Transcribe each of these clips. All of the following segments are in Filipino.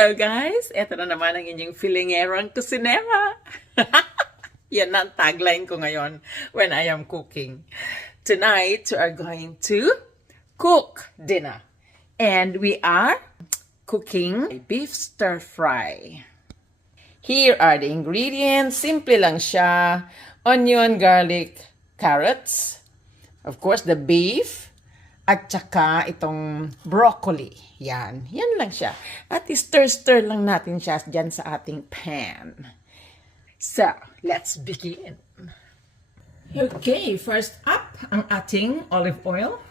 Hello guys! Ito na naman ang inyong filingerang kusinera. Yan na ang tagline ko ngayon when I am cooking. Tonight, we are going to cook dinner. And we are cooking beef stir fry. Here are the ingredients. Simple lang siya. Onion, garlic, carrots. Of course, the beef. At saka itong broccoli. Yan. Yan lang siya. At stir-stir lang natin siya dyan sa ating pan. So, let's begin. Okay, first up, ang ating olive oil.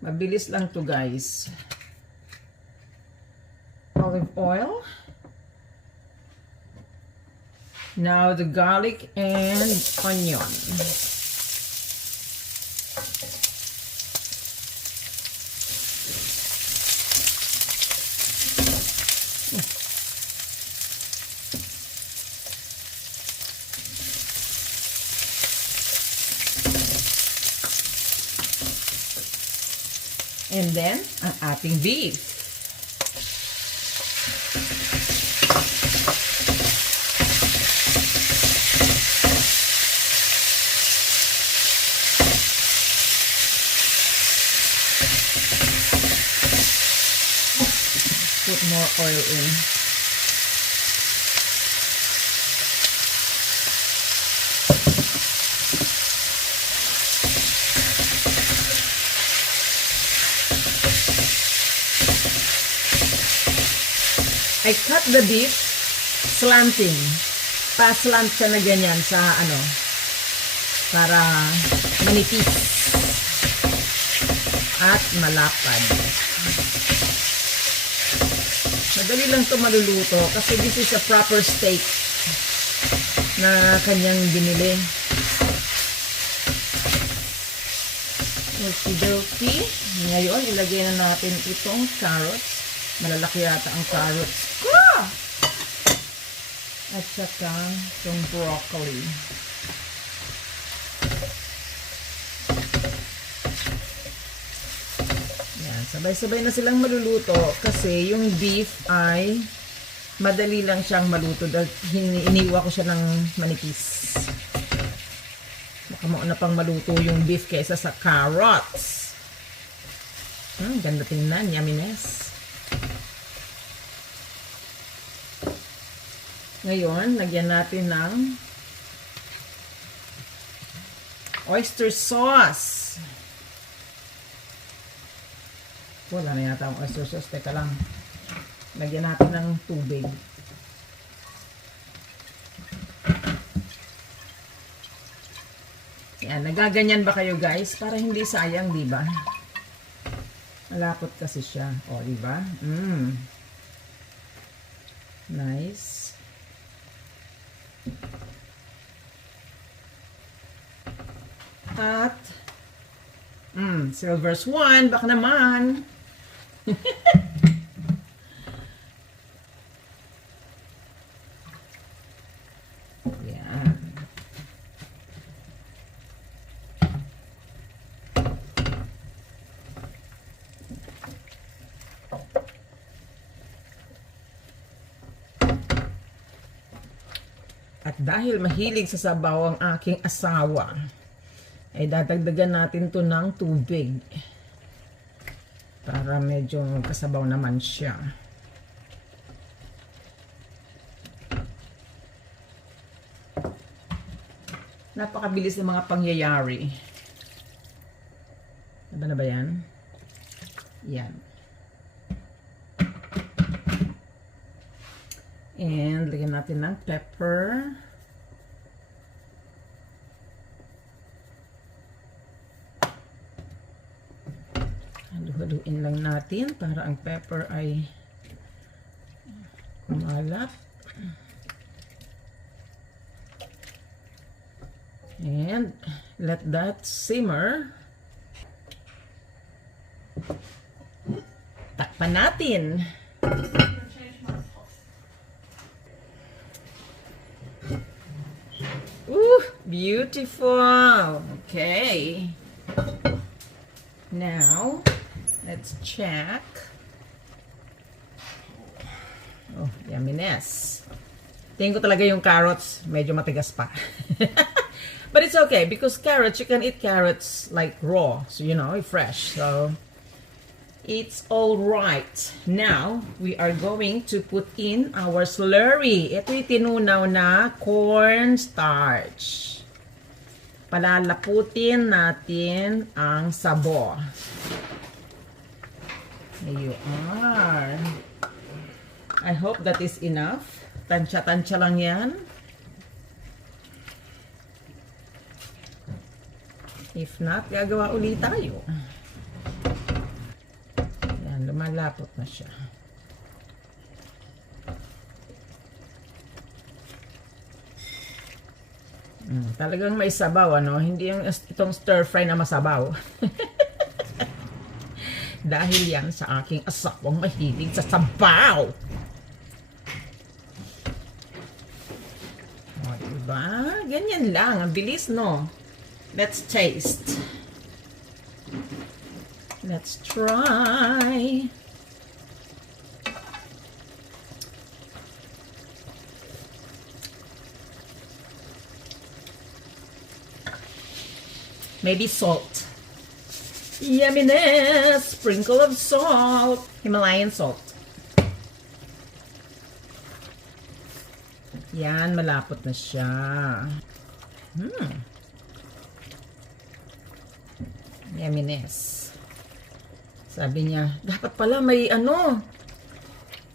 Mabilis lang to guys. Olive oil. Now the garlic and onion. And then, ang ating beef. Put more oil in. I cut the beef slanting. Pa-slant siya na ganyan sa ano, para manipis at malapad. Madali lang to maluluto kasi this is a proper steak na kanyang binili. Okidoki. Ngayon, ilagay na natin itong carrots. Malalaki yata ang carrots ko. At saka itong broccoli. Yan, sabay-sabay na silang maluluto kasi yung beef ay madali lang siyang maluto dahil iniwa ko siya ng manipis. Baka mauna pang maluto yung beef kaysa sa carrots. Hmm, ganda tingnan, yumminess. Ngayon, lagyan natin ng oyster sauce. Wala na yata ang oyster sauce. Teka lang. Lagyan natin ng tubig. Yan, nagaganyan ba kayo guys? Para hindi sayang, di ba? Malapot kasi siya. O, di ba? Mm. Nice. At, mm, silver swan, baka naman. At dahil mahilig sa sabaw ang aking asawa, ay dadagdagan natin to ng tubig. Para medyo kasabaw naman siya. Napakabilis ng mga pangyayari. Ano na ba yan? Yan. And lagyan natin ng pepper. Halu-haluin lang natin para ang pepper ay kumalap. And let that simmer. Takpan natin. Ooh, beautiful. Okay. Now, Let's check. Oh, yumminess. Tingin ko talaga yung carrots, medyo matigas pa. But it's okay because carrots, you can eat carrots like raw, so you know, fresh. So it's all right. Now, we are going to put in our slurry. Ito yung tinunaw na cornstarch. Palalaputin natin ang sabo. There you are. I hope that is enough. Tansya-tansya lang yan. If not, gagawa ulit tayo. Yan, lumalapot na siya. Mm, talagang may sabaw, ano? Hindi yung itong stir fry na masabaw. Dahil yan sa aking asawang mahilig sa sabaw. O, diba? Ganyan lang. Ang bilis, no? Let's taste. Let's try. Maybe salt. Yumminess! Sprinkle of salt. Himalayan salt. Yan, malapot na siya. Hmm. Yumminess. Sabi niya, dapat pala may ano,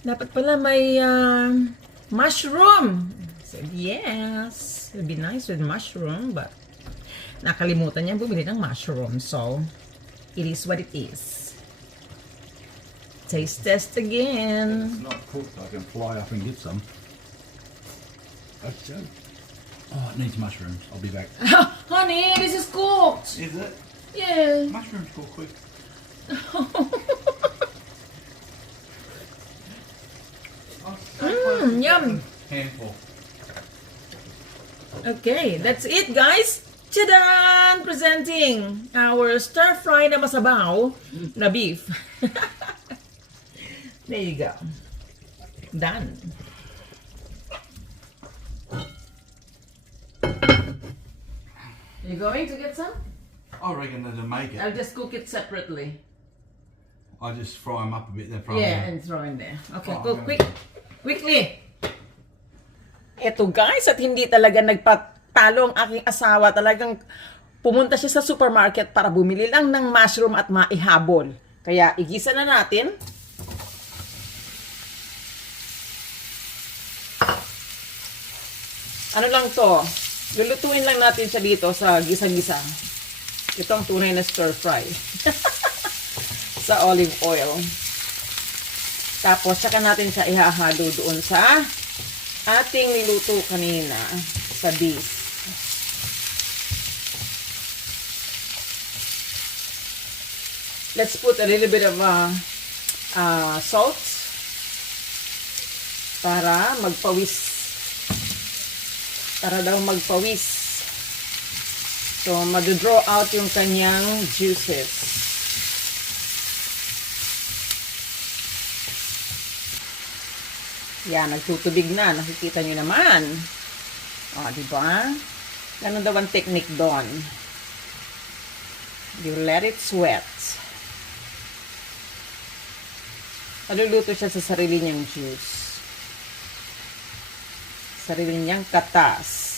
dapat pala may um, mushroom. I said, yes. It'd be nice with mushroom, but nakalimutan niya bumili ng mushroom. So, it is what it is. Taste test again. It's not cooked, I can fly up and get some. Okay. Oh, it needs mushrooms. I'll be back. Honey, this is cooked. Is it? Yeah. Mushrooms cook quick. Mmm, yum. Handful. Okay, that's it guys. Tadaan! Presenting our stir fry na masabaw na beef. there you go. Done. You going to get some? I reckon that'll make it. I'll just cook it separately. I just fry them up a bit, then fry Yeah, them and throw in there. Okay, Oh, go okay. quick. Quickly. Eto guys, at hindi talaga nagpatalo ang aking asawa. Talagang pumunta siya sa supermarket para bumili lang ng mushroom at maihabol. Kaya igisa na natin. Ano lang to? Lulutuin lang natin siya dito sa gisa-gisa. Ito ang tunay na stir fry. sa olive oil. Tapos, saka natin siya ihahalo doon sa ating niluto kanina sa beef. Let's put a little bit of uh, uh, salt para magpawis. Para daw magpawis. So, mag-draw out yung kanyang juices. Yan, nagtutubig na. Nakikita nyo naman. O, di ba? Ganun daw ang technique doon. You let it sweat. Maluluto siya sa sarili niyang juice. Sarili niyang katas.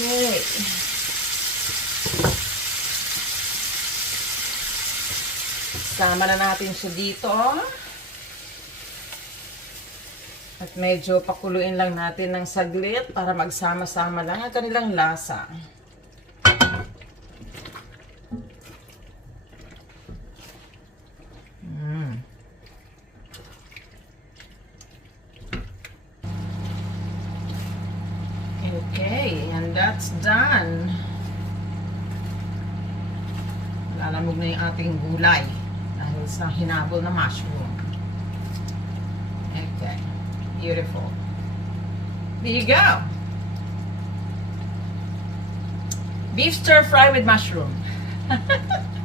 Okay. Sama na natin siya dito. At medyo pakuluin lang natin ng saglit para magsama-sama lang ang kanilang lasa. Mm. Okay, and that's done. Lalamog na yung ating gulay It's a hinabol na mushroom. Okay. Beautiful. There you go. Beef stir fry with mushroom.